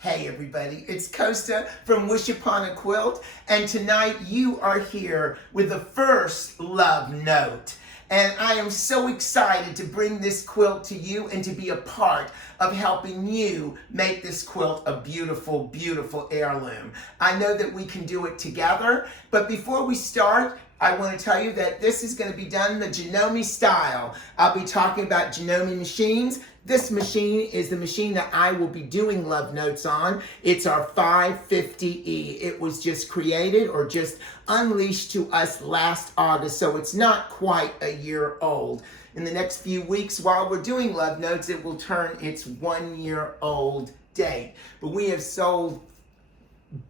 Hey everybody, it's Costa from Wish Upon a Quilt, and tonight you are here with the first love note. And I am so excited to bring this quilt to you and to be a part of helping you make this quilt a beautiful, beautiful heirloom. I know that we can do it together, but before we start, I want to tell you that this is going to be done the Janome style. I'll be talking about Janome machines. This machine is the machine that I will be doing love notes on. It's our 550E. It was just created or just unleashed to us last August, so it's not quite a year old. In the next few weeks, while we're doing love notes, it will turn its 1 year old date. But we have sold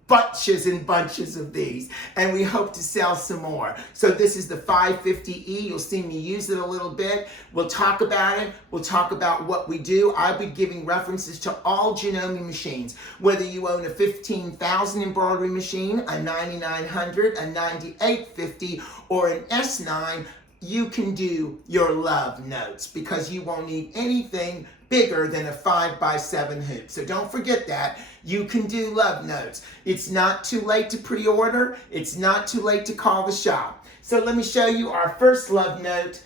bunches and bunches of these, and we hope to sell some more. So this is the 550E. You'll see me use it a little bit. We'll talk about it. We'll talk about what we do. I'll be giving references to all Janome machines, whether you own a 15,000 embroidery machine, a 9900, a 9850, or an S9. You can do your love notes because you won't need anything bigger than a 5x7 hoop. So don't forget that. You can do love notes. It's not too late to pre-order. It's not too late to call the shop. So let me show you our first love note.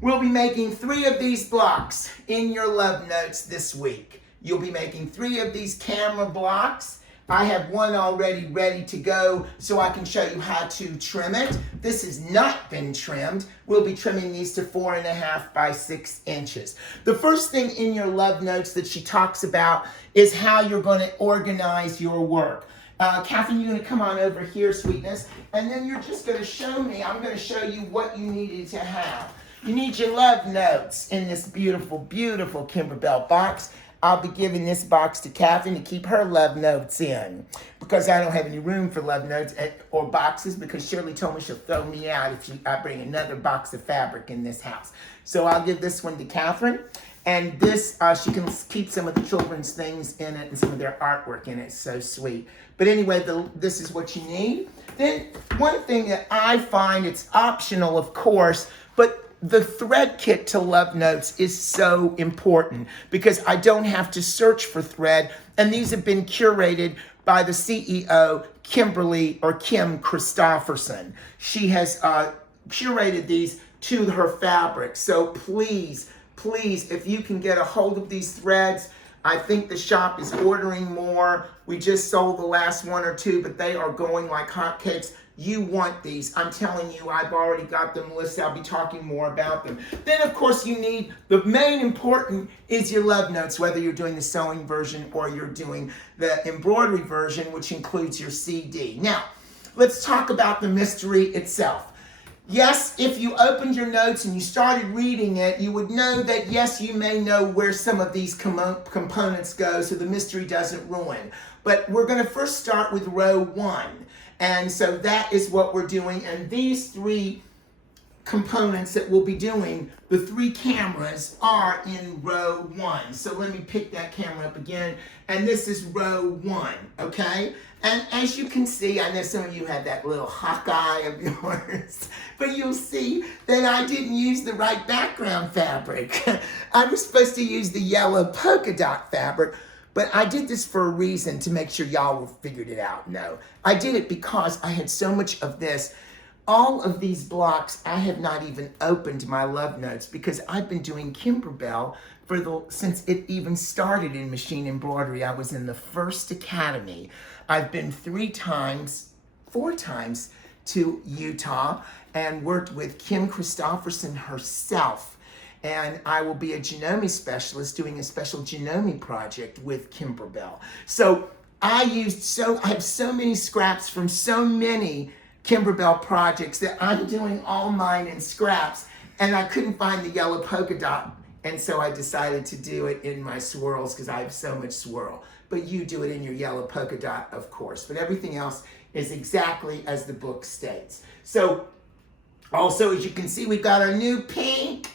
We'll be making 3 of these blocks in your love notes this week. You'll be making 3 of these camera blocks. I have one already ready to go so I can show you how to trim it. This has not been trimmed. We'll be trimming these to 4.5 by 6 inches. The first thing in your love notes that she talks about is how you're going to organize your work. Catherine, you're going to come on over here, sweetness, and then you're just going to show me, I'm going to show you what you needed to have. You need your love notes in this beautiful, beautiful Kimberbell box. I'll be giving this box to Catherine to keep her love notes in because I don't have any room for love notes or boxes because Shirley told me she'll throw me out if I bring another box of fabric in this house. So I'll give this one to Catherine, and this, she can keep some of the children's things in it and some of their artwork in it. It's so sweet. But anyway, this is what you need. Then one thing that I find, it's optional of course, but the thread kit to love notes is so important because I don't have to search for thread, and these have been curated by the CEO, Kimberly or Kim Christopherson. She has curated these to her fabric. So please, please, if you can get a hold of these threads, I think the shop is ordering more. We just sold the last 1 or 2, but they are going like hotcakes. You want these. I'm telling you, I've already got them listed. I'll be talking more about them. Then, of course, you need, the main important is your love notes, whether you're doing the sewing version or you're doing the embroidery version, which includes your CD. Now, let's talk about the mystery itself. Yes, if you opened your notes and you started reading it, you would know that, yes, you may know where some of these components go, so the mystery doesn't ruin. But we're going to first start with row 1. And so that is what we're doing. And these 3 components that we'll be doing, the 3 cameras, are in row 1. So let me pick that camera up again. And this is row 1, okay? And as you can see, I know some of you have that little hawk eye of yours, but you'll see that I didn't use the right background fabric. I was supposed to use the yellow polka dot fabric, but I did this for a reason, to make sure y'all figured it out. No, I did it because I had so much of this. All of these blocks, I have not even opened my love notes because I've been doing Kimberbell since it even started in machine embroidery. I was in the first academy. I've been 4 times to Utah and worked with Kim Christopherson herself. And I will be a Janome specialist doing a special Janome project with Kimberbell. So I have so many scraps from so many Kimberbell projects that I'm doing all mine in scraps, and I couldn't find the yellow polka dot, and so I decided to do it in my swirls because I have so much swirl. But you do it in your yellow polka dot, of course, but everything else is exactly as the book states. So also, as you can see, we've got our new pink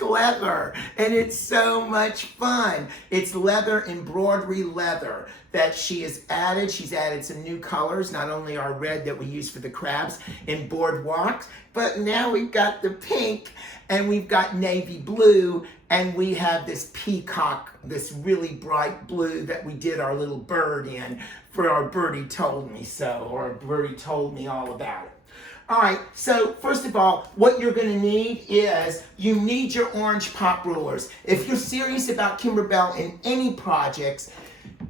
leather, and it's so much fun. It's leather, embroidery leather that she has added. She's added some new colors, not only our red that we use for the crabs in boardwalks, but now we've got the pink and we've got navy blue, And we have this peacock, this really bright blue that we did our little bird in for our Birdie Told Me So, or Birdie Told Me All About It. All right, so first of all, what you're going to need is you need your orange pop rulers. If you're serious about Kimberbell in any projects,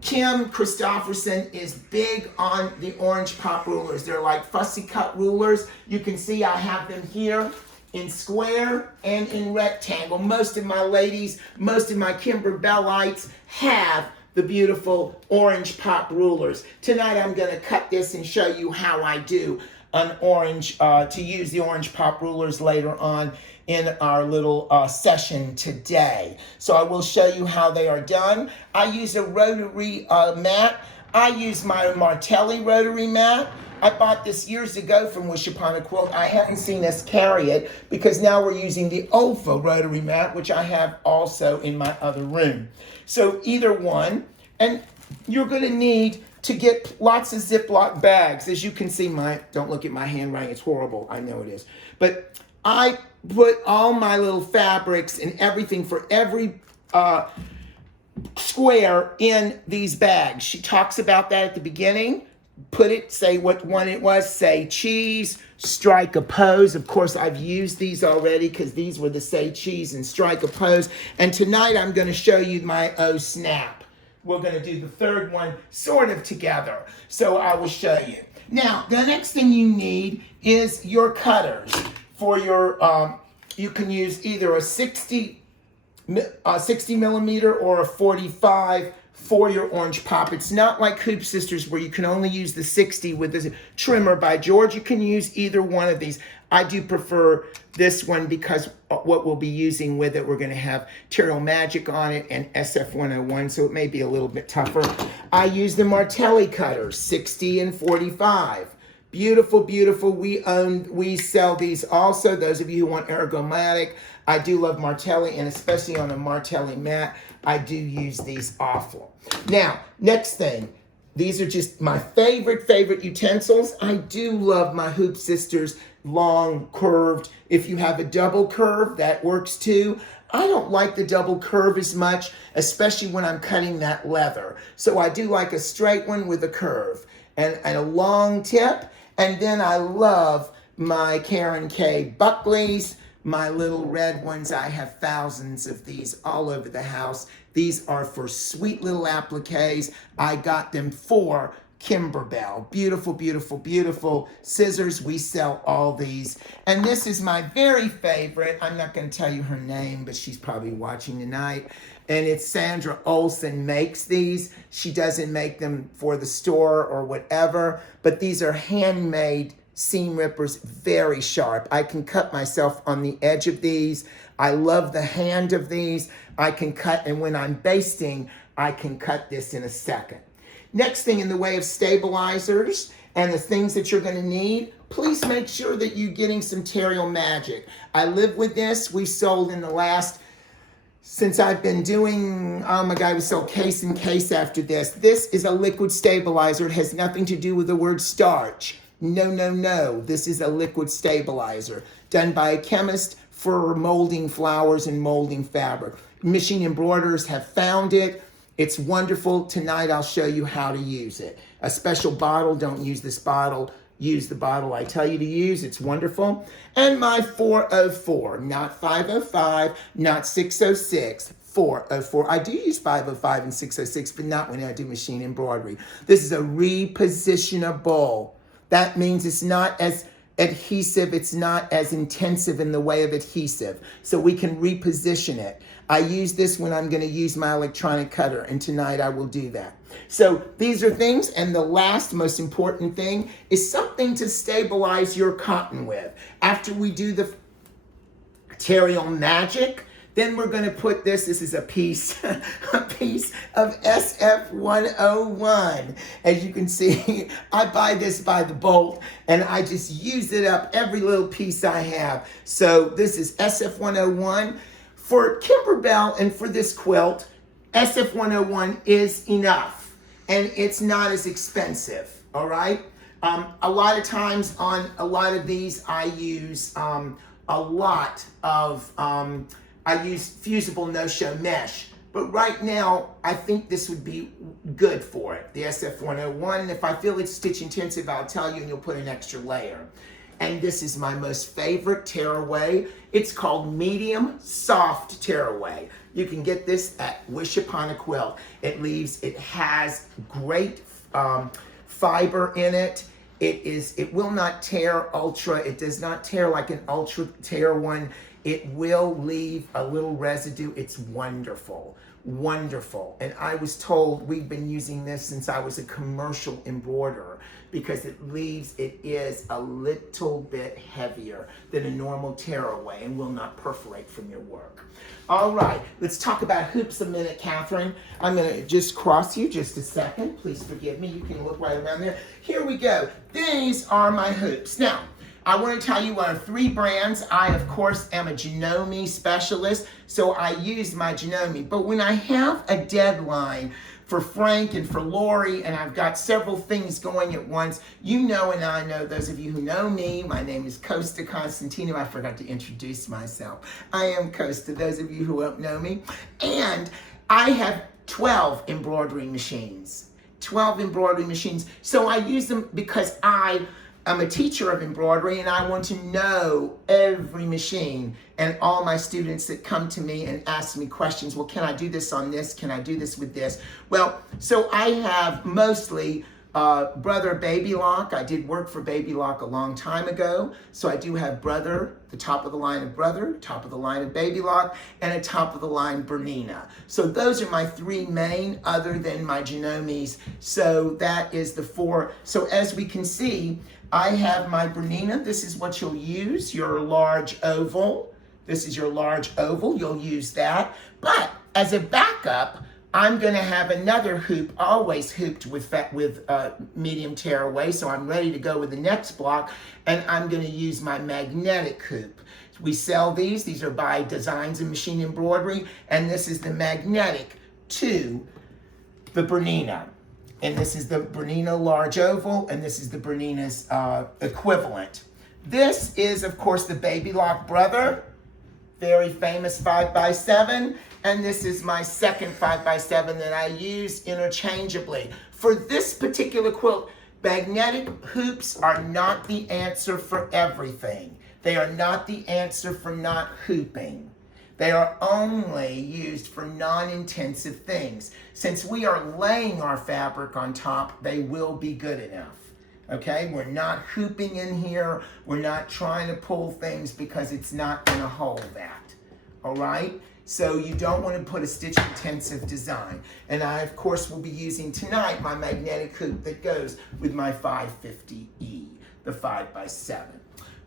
Kim Christopherson is big on the orange pop rulers. They're like fussy cut rulers. You can see I have them here in square and in rectangle. Most of my ladies, most of my Kimberbellites have the beautiful orange pop rulers. Tonight I'm going to cut this and show you how I do an orange, to use the orange pop rulers later on in our little session today. So I will show you how they are done. I use a rotary mat. I use my Martelli rotary mat. I bought this years ago from Wish Upon a Quilt. I haven't seen us carry it because now we're using the Olfa rotary mat, which I have also in my other room. So either one, and you're going to need to get lots of Ziploc bags. As you can see, don't look at my handwriting, it's horrible, I know it is. But I put all my little fabrics and everything for every square in these bags. She talks about that at the beginning. Put it, say what one it was, say cheese, strike a pose. Of course, I've used these already because these were the say cheese and strike a pose. And tonight I'm going to show you my oh snap. We're going to do the third one sort of together. So I will show you. Now, the next thing you need is your cutters. For your, you can use either a 60 millimeter or a 45 for your orange pop. It's not like Hoop Sisters where you can only use the 60 with the trimmer by George. You can use either one of these. I do prefer this one because what we'll be using with it, we're going to have Terrio Magic on it and SF101, so it may be a little bit tougher. I use the Martelli cutters, 60 and 45. Beautiful, beautiful. We sell these also. Those of you who want ergomatic, I do love Martelli, and especially on a Martelli mat, I do use these awful. Now, next thing. These are just my favorite utensils. I do love my Hoop Sisters long curved. If you have a double curve, that works too. I don't like the double curve as much, especially when I'm cutting that leather. So I do like a straight one with a curve and a long tip. And then I love my Karen K Buckleys, my little red ones. I have thousands of these all over the house. These are for sweet little appliques. I got them for Kimberbell. Beautiful, beautiful, beautiful scissors. We sell all these. And this is my very favorite. I'm not going to tell you her name, but she's probably watching tonight. And it's Sandra Olson makes these. She doesn't make them for the store or whatever, but these are handmade seam rippers, very sharp. I can cut myself on the edge of these. I love the hand of these. I can cut, and when I'm basting, I can cut this in a second. Next thing in the way of stabilizers and the things that you're going to need, please make sure that you're getting some Terrio Magic. I live with this. We sold in the last, since I've been doing, oh my God, we sold case and case after this. This is a liquid stabilizer. It has nothing to do with the word starch. No, no, no. This is a liquid stabilizer done by a chemist for molding flowers and molding fabric. Machine embroiderers have found it. It's wonderful. Tonight I'll show you how to use it. A special bottle, don't use this bottle. Use the bottle I tell you to use. It's wonderful. And my 404, not 505, not 606. 404. I do use 505 and 606, but not when I do machine embroidery. This is a repositionable. That means it's not as adhesive, it's not as intensive in the way of adhesive. So we can reposition it. I use this when I'm going to use my electronic cutter, and tonight I will do that. So these are things, and the last most important thing is something to stabilize your cotton with. After we do the Terrio Magic, then we're going to put this is a piece of SF101. As you can see, I buy this by the bolt, and I just use it up every little piece I have. So this is SF101. For Kimberbell and for this quilt, SF101 is enough, and it's not as expensive, all right? A lot of times on a lot of these, I use a lot of I use fusible no-show mesh. But right now, I think this would be good for it, the SF101. And if I feel it's stitch intensive, I'll tell you and you'll put an extra layer. And this is my most favorite tearaway. It's called medium soft tearaway. You can get this at Wish Upon a Quilt. It has great fiber in it. It will not tear ultra. It does not tear like an ultra tear one. It will leave a little residue. It's wonderful, wonderful. And I was told we've been using this since I was a commercial embroiderer because it is a little bit heavier than a normal tearaway and will not perforate from your work. All right, let's talk about hoops a minute, Catherine. I'm gonna just cross you just a second. Please forgive me, you can look right around there. Here we go. These are my hoops. Now, I want to tell you our 3 brands. I, of course, am a Janome specialist, so I use my Janome. But when I have a deadline for Frank and for Lori, and I've got several things going at once, you know and I know, those of you who know me, my name is Costa Constantino. I forgot to introduce myself. I am Costa, those of you who don't know me. And I have 12 embroidery machines. 12 embroidery machines. So I use them because I'm a teacher of embroidery and I want to know every machine and all my students that come to me and ask me questions. Well, can I do this on this? Can I do this with this? Well, so I have mostly Brother Baby Lock. I did work for Baby Lock a long time ago. So I do have Brother, the top of the line of Brother, top of the line of Baby Lock, and a top of the line Bernina. So those are my 3 main other than my Janomes. So that is the 4. So as we can see, I have my Bernina. This is what you'll use, your large oval. This is your large oval. You'll use that. But as a backup, I'm going to have another hoop, always hooped with medium tearaway. So I'm ready to go with the next block. And I'm going to use my magnetic hoop. We sell these. These are by Designs and Machine Embroidery. And this is the magnetic to the Bernina. And this is the Bernina large oval, and this is the Bernina's equivalent. This is, of course, the Baby Lock Brother, very famous 5x7, and this is my second 5x7 that I use interchangeably. For this particular quilt, magnetic hoops are not the answer for everything. They are not the answer for not hooping. They are only used for non-intensive things. Since we are laying our fabric on top, they will be good enough. Okay, we're not hooping in here. We're not trying to pull things because it's not gonna hold that. All right? So you don't want to put a stitch intensive design. And I, of course, will be using tonight my magnetic hoop that goes with my 550E, the 5x7.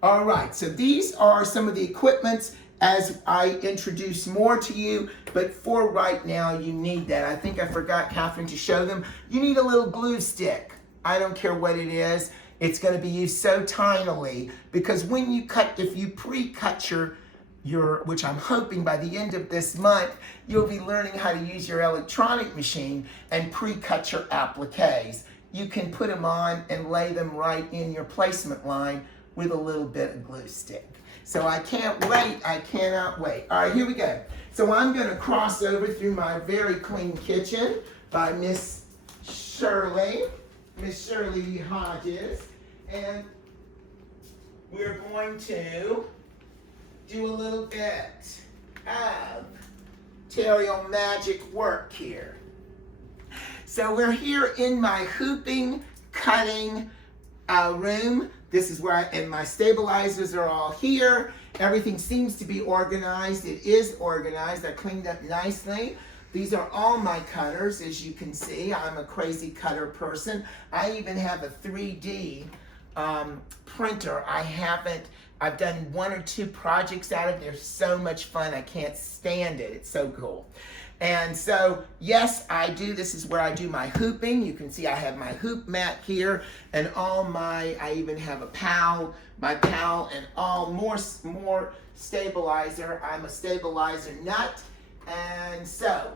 All right, so these are some of the equipments as I introduce more to you, but for right now, you need that. I think I forgot, Catherine, to show them. You need a little glue stick. I don't care what it is. It's gonna be used so tinily because when you cut, if you pre-cut your, which I'm hoping by the end of this month, you'll be learning how to use your electronic machine and pre-cut your appliques. You can put them on and lay them right in your placement line with a little bit of glue stick. So I can't wait, I cannot wait. All right, here we go. So I'm gonna cross over through my very clean kitchen by Miss Shirley Hodges, and we're going to do a little bit of Terrio magic work here. So we're here in my hooping, cutting room. This is where and my stabilizers are all here. Everything seems to be organized. It is organized. I cleaned up nicely. These are all my cutters, as you can see. I'm a crazy cutter person. I even have a 3D printer. I've done 1 or 2 projects out of it. They're so much fun. I can't stand it. It's so cool. And so, yes, I do. This is where I do my hooping. You can see I have my hoop mat here and I even have a PAL, my PAL, and all more stabilizer. I'm a stabilizer nut. And so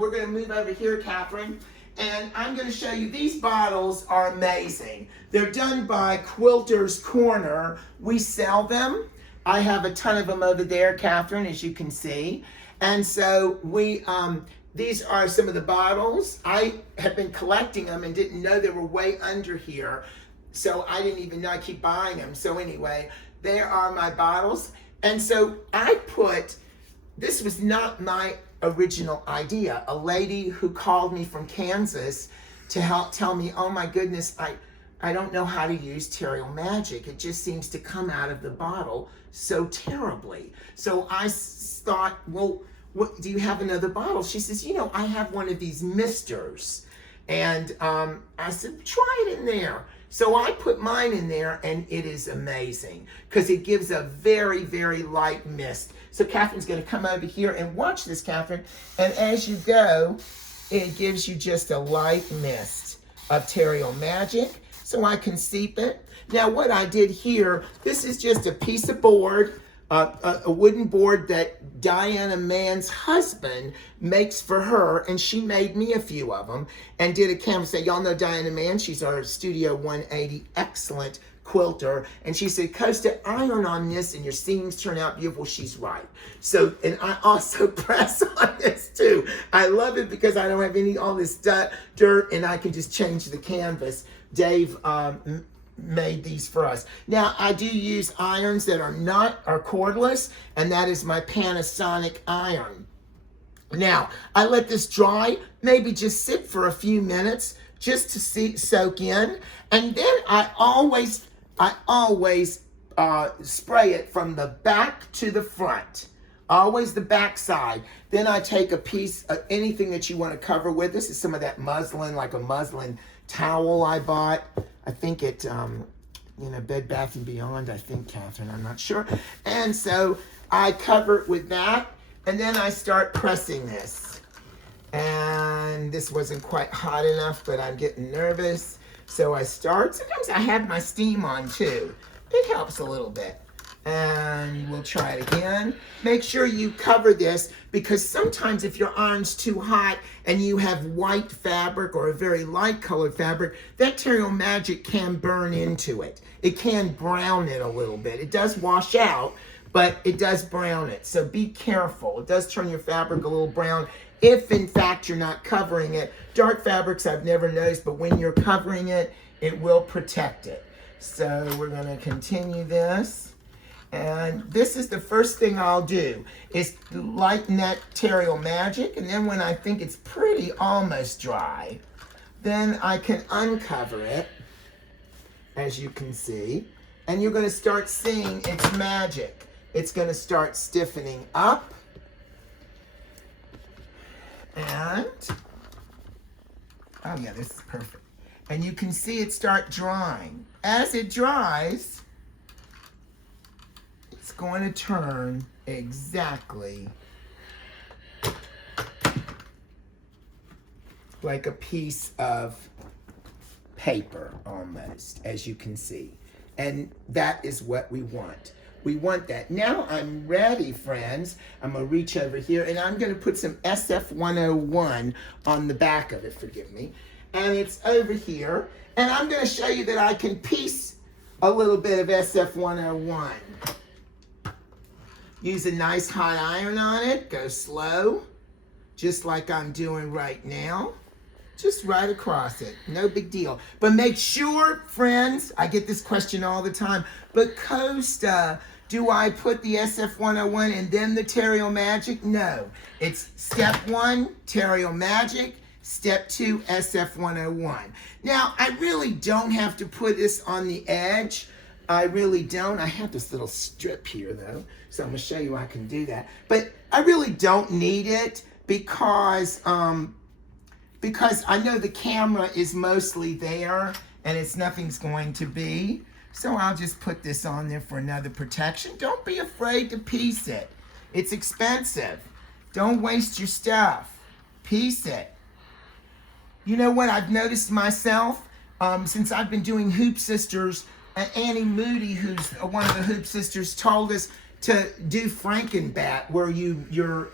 we're going to move over here, Catherine, and I'm going to show you, these bottles are amazing. They're done by Quilter's Corner. We sell them. I have a ton of them over there, Catherine, as you can see. And so these are some of the bottles. I have been collecting them and didn't know they were way under here. So I didn't even know, I keep buying them. So anyway, there are my bottles. And so this was not my original idea. A lady who called me from Kansas to help tell me, oh my goodness, I don't know how to use Terreal Magic. It just seems to come out of the bottle so terribly. So I thought, well, do you have another bottle? She says, I have one of these misters. And I said, try it in there. So I put mine in there, and it is amazing because it gives a very, very light mist. So Catherine's going to come over here and watch this, Catherine. And as you go, it gives you just a light mist of Terreal Magic. So I can seep it. Now what I did here, this is just a piece of board, a wooden board that Diana Mann's husband makes for her, and she made me a few of them and did a canvas. Y'all know Diana Mann, she's our Studio 180 excellent quilter, and she said, Costa, iron on this and your seams turn out beautiful. She's right. So, and I also press on this too. I love it because I don't have all this dirt, and I can just change the canvas. Dave made these for us. Now I do use irons that are cordless, and that is my Panasonic iron. Now I let this dry, maybe just sit for a few minutes just to soak in, and then I always spray it from the back to the front. Always the back side. Then I take a piece of anything that you want to cover with. This is some of that muslin, like a muslin towel I bought. I think it, Bed Bath & Beyond, I think, Catherine, I'm not sure. And so I cover it with that, and then I start pressing this. And this wasn't quite hot enough, but I'm getting nervous. So I start. Sometimes I have my steam on too. It helps a little bit. And we'll try it again. Make sure you cover this, because sometimes if your iron's too hot and you have white fabric or a very light colored fabric, that Terreal Magic can burn into it. It can brown it a little bit. It does wash out, but it does brown it. So be careful. It does turn your fabric a little brown if in fact you're not covering it. Dark fabrics I've never noticed, but when you're covering it, it will protect it. So we're gonna continue this. And this is the first thing I'll do, is lighten that Terreal Magic, and then when I think it's pretty almost dry, then I can uncover it, as you can see, and you're going to start seeing its magic. It's going to start stiffening up, and, oh yeah, this is perfect. And you can see it start drying. As it dries, it's going to turn exactly like a piece of paper almost, as you can see. And that is what we want. We want that. Now I'm ready, friends. I'm going to reach over here, and I'm going to put some SF101 on the back of it, forgive me. And it's over here. And I'm going to show you that I can piece a little bit of SF101. Use a nice hot iron on it. Go slow, just like I'm doing right now. Just right across it. No big deal. But make sure, friends, I get this question all the time, but Costa, do I put the SF101 and then the Terreal Magic? No. It's step 1, Terreal Magic. Step 2, SF101. Now, I really don't have to put this on the edge. I really don't. I have this little strip here, though, so I'm going to show you I can do that. But I really don't need it because I know the camera is mostly there and nothing's going to be. So I'll just put this on there for another protection. Don't be afraid to piece it. It's expensive. Don't waste your stuff. Piece it. You know what I've noticed myself? Since I've been doing Hoop Sisters, Annie Moody, who's one of the Hoop Sisters, told us to do Frankenbat, where you're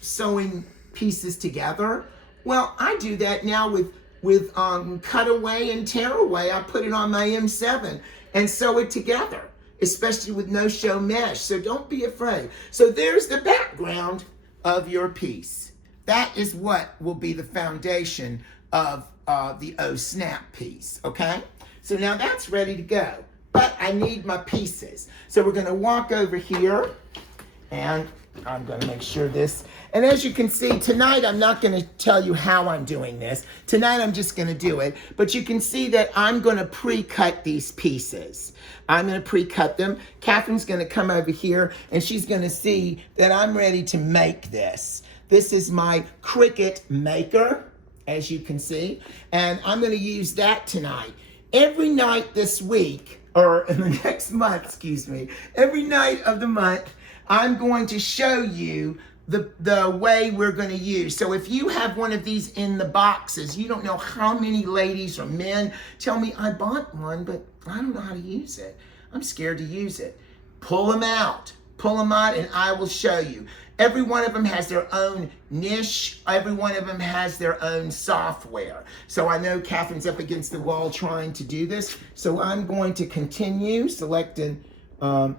sewing pieces together. Well, I do that now with cutaway and tearaway. I put it on my M7 and sew it together. especially with no-show mesh. So don't be afraid. So there's the background of your piece. That is what will be the foundation of the Oh Snap piece, okay? So now that's ready to go. But I need my pieces. So we're gonna walk over here, and I'm gonna make sure this, and as you can see, tonight I'm not gonna tell you how I'm doing this. Tonight I'm just gonna do it, but you can see that I'm gonna pre-cut these pieces. I'm gonna pre-cut them. Catherine's gonna come over here, and she's gonna see that I'm ready to make this. This is my Cricut maker, as you can see, and I'm gonna use that tonight. Every night this week, or in the next month, excuse me, every night of the month, I'm going to show you the way we're going to use. So if you have one of these in the boxes, you don't know how many ladies or men tell me, I bought one, but I don't know how to use it. I'm scared to use it. Pull them out, and I will show you. Every one of them has their own niche. Every one of them has their own software. So I know Catherine's up against the wall trying to do this. So I'm going to continue selecting an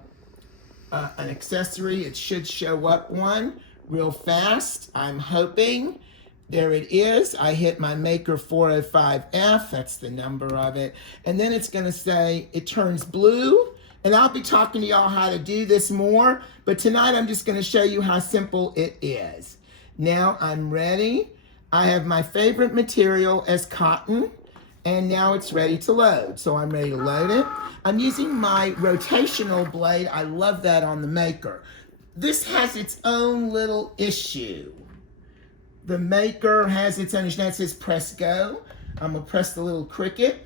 accessory. It should show up one real fast, I'm hoping. There it is. I hit my Maker 405F. That's the number of it. And then it's going to say it turns blue. And I'll be talking to y'all how to do this more. But tonight I'm just going to show you how simple it is. Now I'm ready. I have my favorite material as cotton. And now it's ready to load. So I'm ready to load it. I'm using my rotational blade. I love that on the Maker. This has its own little issue. The Maker has its own issue. Now it says press go. I'm going to press the little Cricut,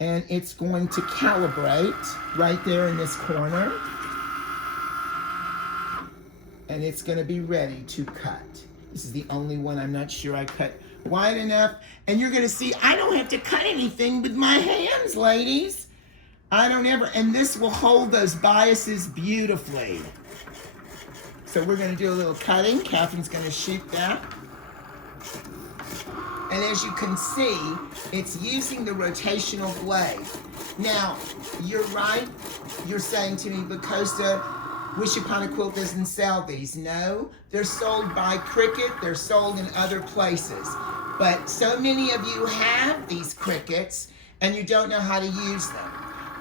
and it's going to calibrate right there in this corner. And it's going to be ready to cut. This is the only one I'm not sure I cut wide enough. And you're going to see I don't have to cut anything with my hands, ladies. I don't ever, and this will hold those biases beautifully. So we're going to do a little cutting. Catherine's going to shoot that. And as you can see, it's using the rotational blade. Now, you're right. You're saying to me, but Costa, Wish Upon a Quilt doesn't sell these. No, they're sold by Cricut. They're sold in other places. But so many of you have these Cricuts, and you don't know how to use them.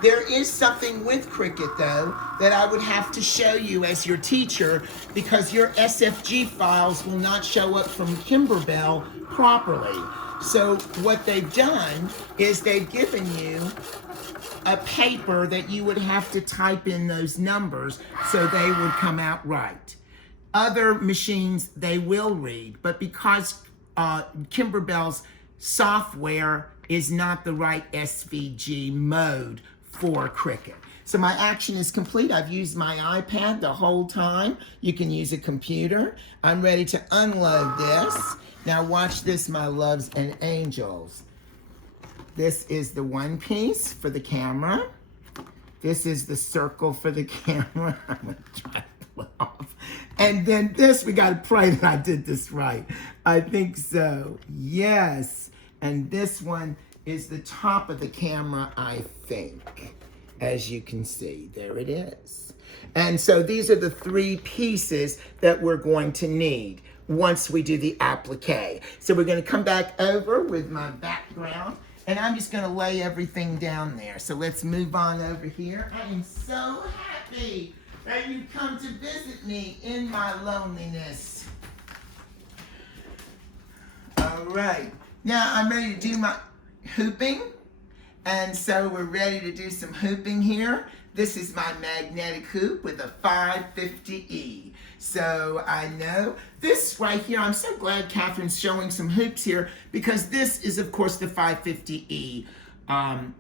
There is something with Cricut, though, that I would have to show you as your teacher, because your SFG files will not show up from Kimberbell properly. So what they've done is they've given you a paper that you would have to type in those numbers so they would come out right. Other machines, they will read, but because Kimberbell's software is not the right SVG mode for Cricut. So my action is complete. I've used my iPad the whole time. You can use a computer. I'm ready to unload this. Now watch this, my loves and angels. This is the one piece for the camera. This is the circle for the camera. I'm gonna try to pull it off. And then this, we gotta pray that I did this right. I think so, yes. And this one is the top of the camera, I think. As you can see, there it is. And so these are the three pieces that we're going to need once we do the applique. So we're gonna come back over with my background, and I'm just gonna lay everything down there. So let's move on over here. I am so happy that you come to visit me in my loneliness. All right, now I'm ready to do my hooping. And so we're ready to do some hooping here. This is my magnetic hoop with a 550E. So I know this right here, I'm so glad Catherine's showing some hoops here, because this is of course the 550E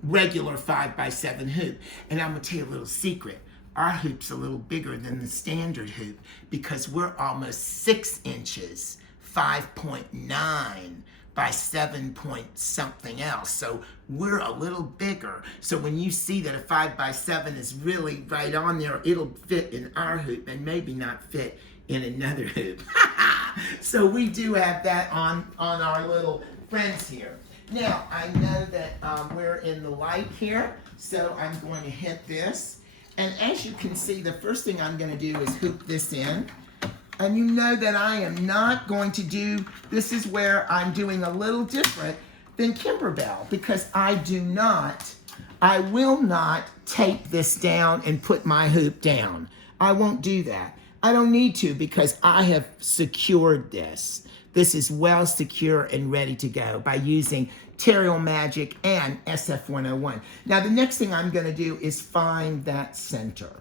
regular 5x7 hoop. And I'm gonna tell you a little secret. Our hoop's a little bigger than the standard hoop because we're almost 6 inches, 5.9 by 7 point something else. So we're a little bigger. So when you see that a 5x7 is really right on there, it'll fit in our hoop and maybe not fit in another hoop. So we do have that on our little friends here. Now, I know that we're in the light here, so I'm going to hit this. And as you can see, the first thing I'm going to do is hoop this in. And you know that I am not going to do, this is where I'm doing a little different than Kimberbell, because I will not tape this down and put my hoop down. I won't do that. I don't need to, because I have secured this. This is well secure and ready to go by using Terreal Magic and SF101. Now the next thing I'm going to do is find that center.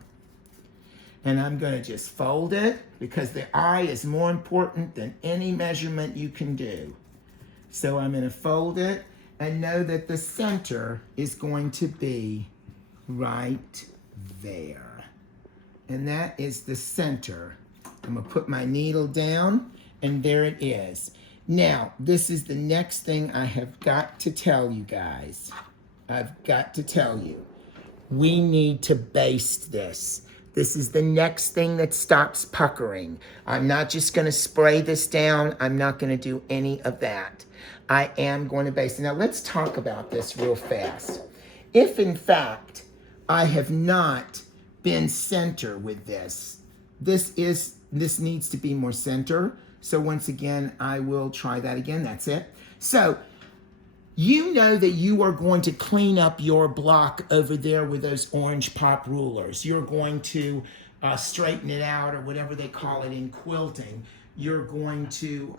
And I'm going to just fold it, because the eye is more important than any measurement you can do. So I'm going to fold it and know that the center is going to be right there. And that is the center. I'm going to put my needle down, and there it is. Now, this is the next thing I have got to tell you guys. I've got to tell you. We need to baste this. This is the next thing that stops puckering. I'm not just going to spray this down. I'm not going to do any of that. I am going to baste it. Now, let's talk about this real fast. If, in fact, I have not been center with this, this needs to be more center. So once again, I will try that again. That's it. So you know that you are going to clean up your block over there with those orange pop rulers. You're going to straighten it out, or whatever they call it in quilting. You're going to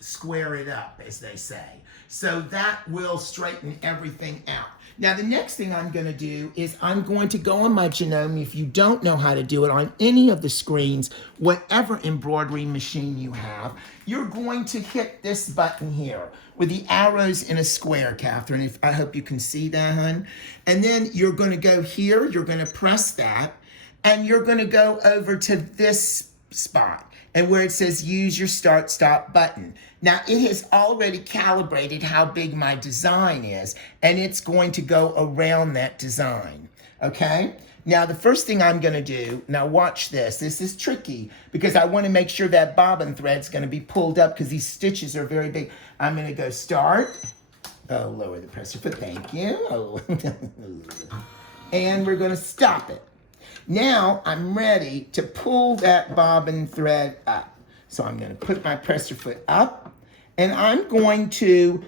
square it up, as they say. So that will straighten everything out. Now, the next thing I'm going to do is I'm going to go on my Janome. If you don't know how to do it on any of the screens, whatever embroidery machine you have, you're going to hit this button here with the arrows in a square, Catherine. I hope you can see that, hon. And then you're going to go here. You're going to press that. And you're going to go over to this spot, and where it says use your start stop button. Now it has already calibrated how big my design is, and it's going to go around that design. Okay? Now the first thing I'm going to do, now watch this. This is tricky because I want to make sure that bobbin thread's going to be pulled up because these stitches are very big. I'm going to go start. Oh, lower the pressure foot. Thank you. Oh. And we're going to stop it. Now I'm ready to pull that bobbin thread up. So I'm going to put my presser foot up, and I'm going to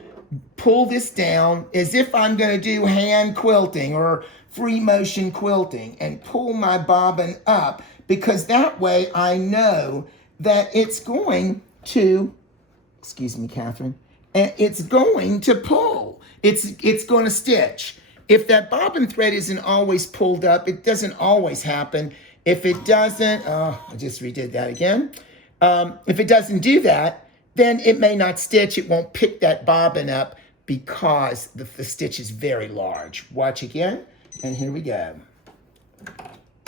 pull this down as if I'm going to do hand quilting or free motion quilting, and pull my bobbin up, because that way I know that it's going to, excuse me, Catherine, and it's going to pull. It's going to stitch. If that bobbin thread isn't always pulled up, it doesn't always happen. If it doesn't, oh, I just redid that again. If it doesn't do that, then it may not stitch. It won't pick that bobbin up because the stitch is very large. Watch again, and here we go.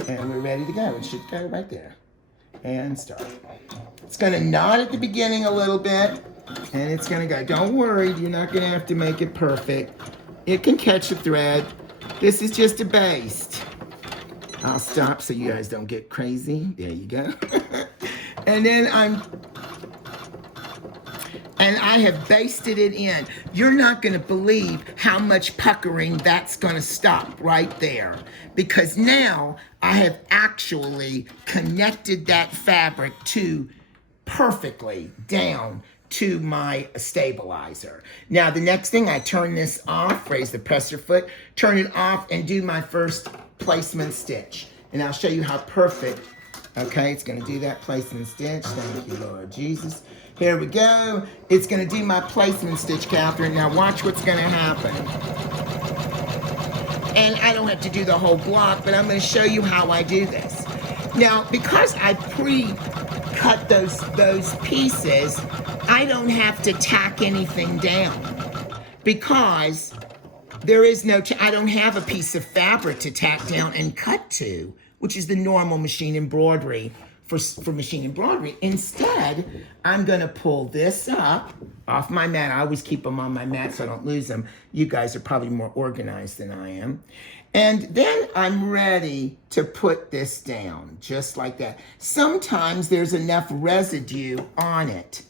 And we're ready to go. It should go right there. And start. It's going to knot at the beginning a little bit, and it's going to go. Don't worry, you're not going to have to make it perfect. It can catch a thread. This is just a baste. I'll stop so you guys don't get crazy. There you go. And then I have basted it in. You're not going to believe how much puckering that's going to stop right there. Because now I have actually connected that fabric to perfectly down to my stabilizer. Now the next thing, I turn this off, raise the presser foot, turn it off, and do my first placement stitch. And I'll show you how perfect, okay, it's gonna do that placement stitch. Thank you, Lord Jesus. Here we go. It's gonna do my placement stitch, Catherine. Now watch what's gonna happen. And I don't have to do the whole block, but I'm gonna show you how I do this. Now, because I pre-cut those pieces, I don't have to tack anything down, because there is no, I don't have a piece of fabric to tack down and cut to, which is the normal machine embroidery for machine embroidery. Instead, I'm gonna pull this up off my mat. I always keep them on my mat so I don't lose them. You guys are probably more organized than I am. And then I'm ready to put this down, just like that. Sometimes there's enough residue on it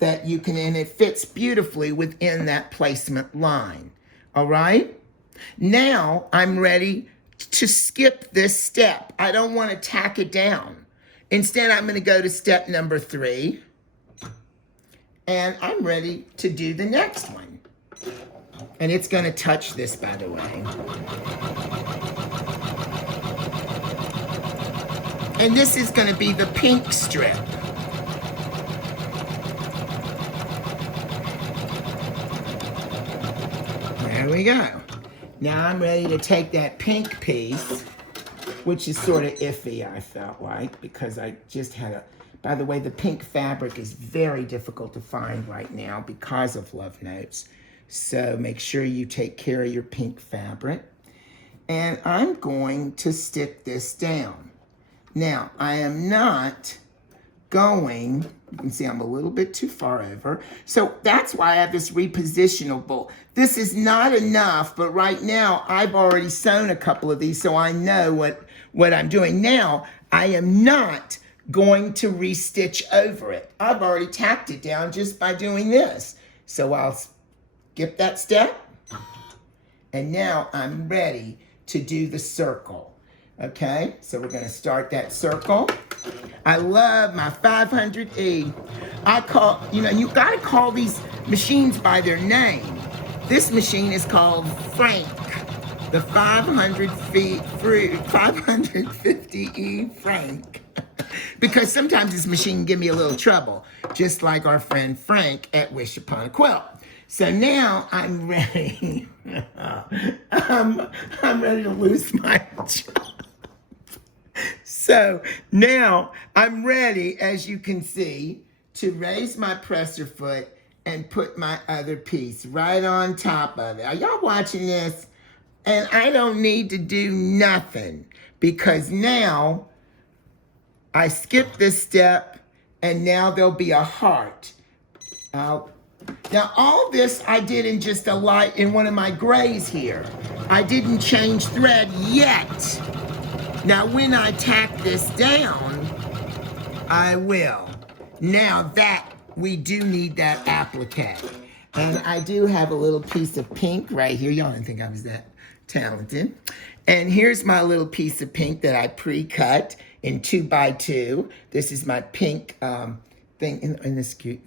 that you can, and it fits beautifully within that placement line. All right? Now I'm ready to skip this step. I don't want to tack it down. Instead, I'm going to go to step number 3. And I'm ready to do the next one. And it's going to touch this, by the way. And this is going to be the pink strip. There we go. Now I'm ready to take that pink piece, which is sort of iffy, I felt like, because I just had a... By the way, the pink fabric is very difficult to find right now because of Love Notes. So make sure you take care of your pink fabric. And I'm going to stick this down. Now, I am not going, you can see I'm a little bit too far over. So that's why I have this repositionable. This is not enough, but right now I've already sewn a couple of these, so I know what I'm doing. Now, I am not going to restitch over it. I've already tacked it down just by doing this. So I'll skip that step. And now I'm ready to do the circle. Okay, so we're gonna start that circle. I love my 500E. I call, you gotta call these machines by their name. This machine is called Frank, the 550E Frank. Because sometimes this machine can give me a little trouble, just like our friend Frank at Wish Upon a Quilt. So now I'm ready. I'm ready to lose my job. So now I'm ready, as you can see, to raise my presser foot and put my other piece right on top of it. Are y'all watching this? And I don't need to do nothing because now I skip this step and now there'll be a heart. Now all this I did in just a light, in one of my grays here. I didn't change thread yet. Now, when I tack this down, I will. Now that we do need that applique. And I do have a little piece of pink right here. Y'all didn't think I was that talented. And here's my little piece of pink that I pre-cut in 2x2. This is my pink thing. And this cute.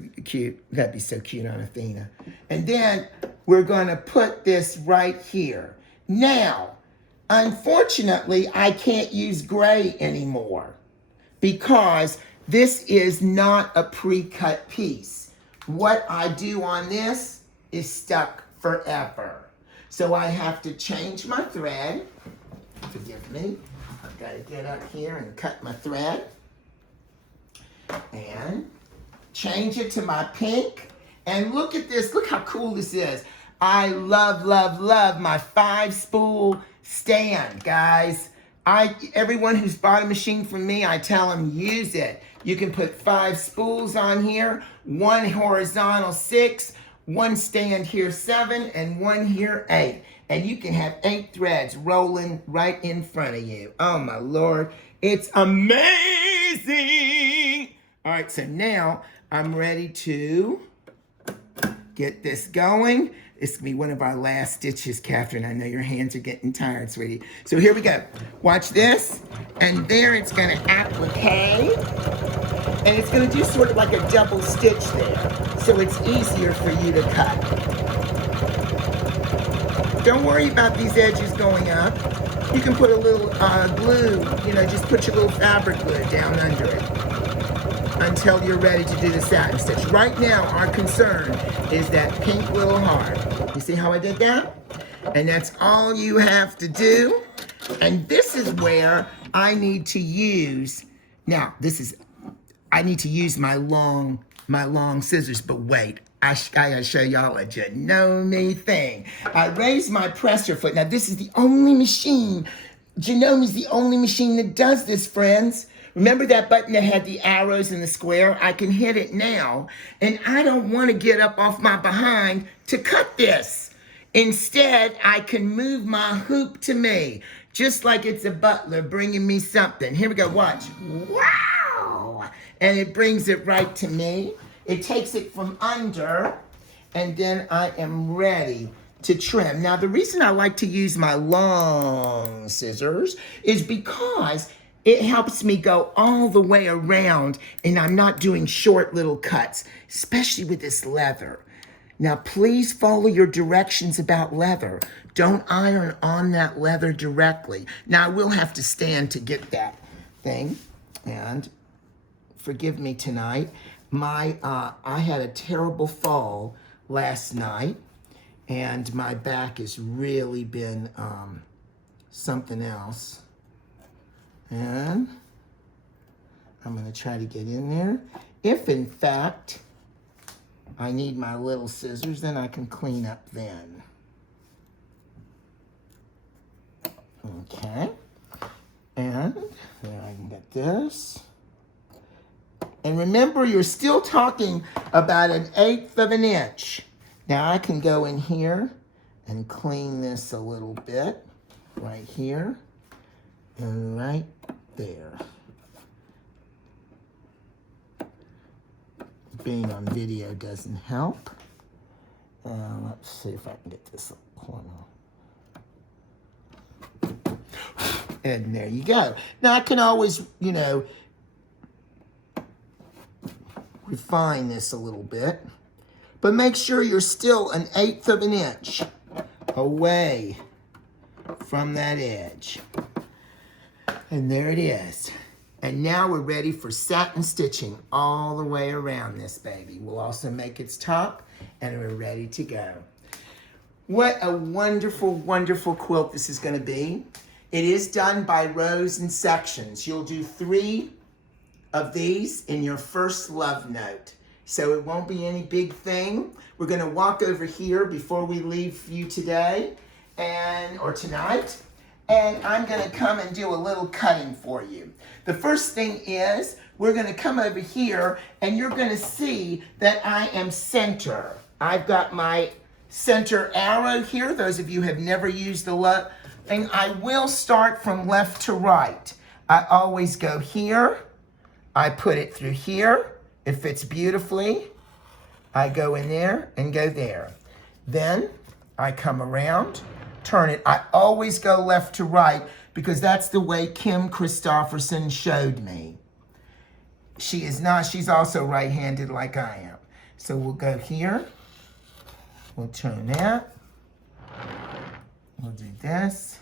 That'd be so cute on Athena. And then we're gonna put this right here. Now, unfortunately, I can't use gray anymore because this is not a pre-cut piece. What I do on this is stuck forever. So I have to change my thread. Forgive me. I've got to get up here and cut my thread. And change it to my pink. And look at this. Look how cool this is. I love, love, love my 5-spool stand, guys. Everyone who's bought a machine from me, I tell them use it. You can put 5 spools on here, 1 horizontal 6, 1 stand here 7, and 1 here 8. And you can have 8 threads rolling right in front of you. Oh my Lord, it's amazing. All right, so now I'm ready to get this going. This will be one of our last stitches, Catherine. I know your hands are getting tired, sweetie. So here we go. Watch this. And there it's going to applique. And it's going to do sort of like a double stitch there. So it's easier for you to cut. Don't worry about these edges going up. You can put a little glue, just put your little fabric glue down under it until you're ready to do the satin stitch. Right now, our concern is that pink little heart. You see how I did that? And that's all you have to do. And this is where I need to use, I need to use my long scissors, but wait, I gotta show y'all a Janome thing. I raised my presser foot. Now this is the only machine, Janome's the only machine that does this, friends. Remember that button that had the arrows in the square? I can hit it now, and I don't want to get up off my behind to cut this. Instead, I can move my hoop to me, just like it's a butler bringing me something. Here we go, watch. Wow! And it brings it right to me. It takes it from under, and then I am ready to trim. Now, the reason I like to use my long scissors is because it helps me go all the way around and I'm not doing short little cuts, especially with this leather. Now, please follow your directions about leather. Don't iron on that leather directly. Now, I will have to stand to get that thing. And forgive me tonight. I had a terrible fall last night, and my back has really been something else. And I'm going to try to get in there. If, in fact, I need my little scissors, then I can clean up then. Okay. And then I can get this. And remember, you're still talking about 1/8 of an inch. Now I can go in here and clean this a little bit. Right here and right there. Being on video doesn't help. Let's see if I can get this corner. And there you go. Now I can always, refine this a little bit. But make sure you're still 1/8 of an inch away from that edge. And there it is. And now we're ready for satin stitching all the way around this baby. We'll also make its top, and we're ready to go. What a wonderful, wonderful quilt this is going to be. It is done by rows and sections. You'll do 3 of these in your first love note. So it won't be any big thing. We're going to walk over here before we leave you today or tonight. And I'm going to come and do a little cutting for you. The first thing is we're going to come over here and you're going to see that I am center. I've got my center arrow here. Those of you who have never used the thing, I will start from left to right. I always go here. I put it through here. It fits beautifully. I go in there and go there. Then I come around, turn it. I always go left to right because that's the way Kim Christopherson showed me. She is not, she's also right-handed like I am. So we'll go here. We'll turn that. We'll do this.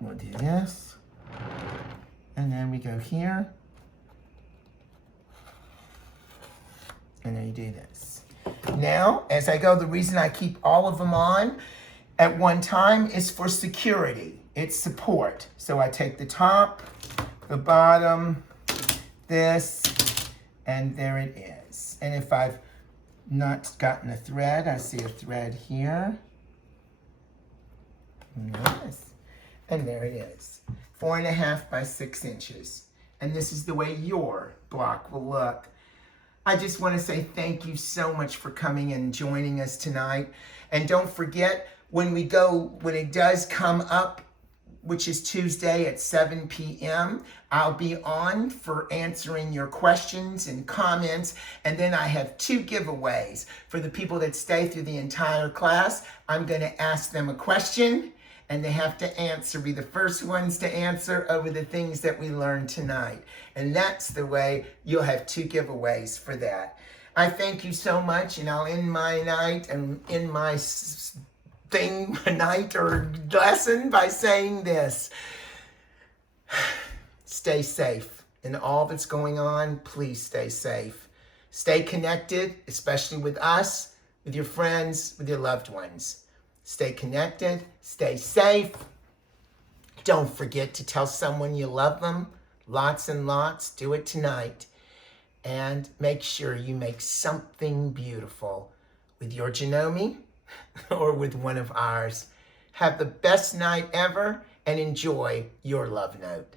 We'll do this. And then we go here. And then you do this. Now, as I go, the reason I keep all of them on at one time is for security. It's support. So I take the top, the bottom, this, and there it is. And if I've not gotten a thread, I see a thread here. Yes. And there it is. 4.5 by 6 inches. And this is the way your block will look. I just want to say thank you so much for coming and joining us tonight. And don't forget, when it does come up, which is Tuesday at 7 p.m., I'll be on for answering your questions and comments. And then I have 2 giveaways. For the people that stay through the entire class, I'm going to ask them a question, and they have to be the first ones to answer over the things that we learned tonight. And that's the way you'll have 2 giveaways for that. I thank you so much, and I'll end my night and end my night or lesson by saying this. Stay safe. In all that's going on, please stay safe. Stay connected, especially with us, with your friends, with your loved ones. Stay connected, stay safe. Don't forget to tell someone you love them. Lots and lots. Do it tonight. And make sure you make something beautiful with your Janome or with one of ours. Have the best night ever and enjoy your love note.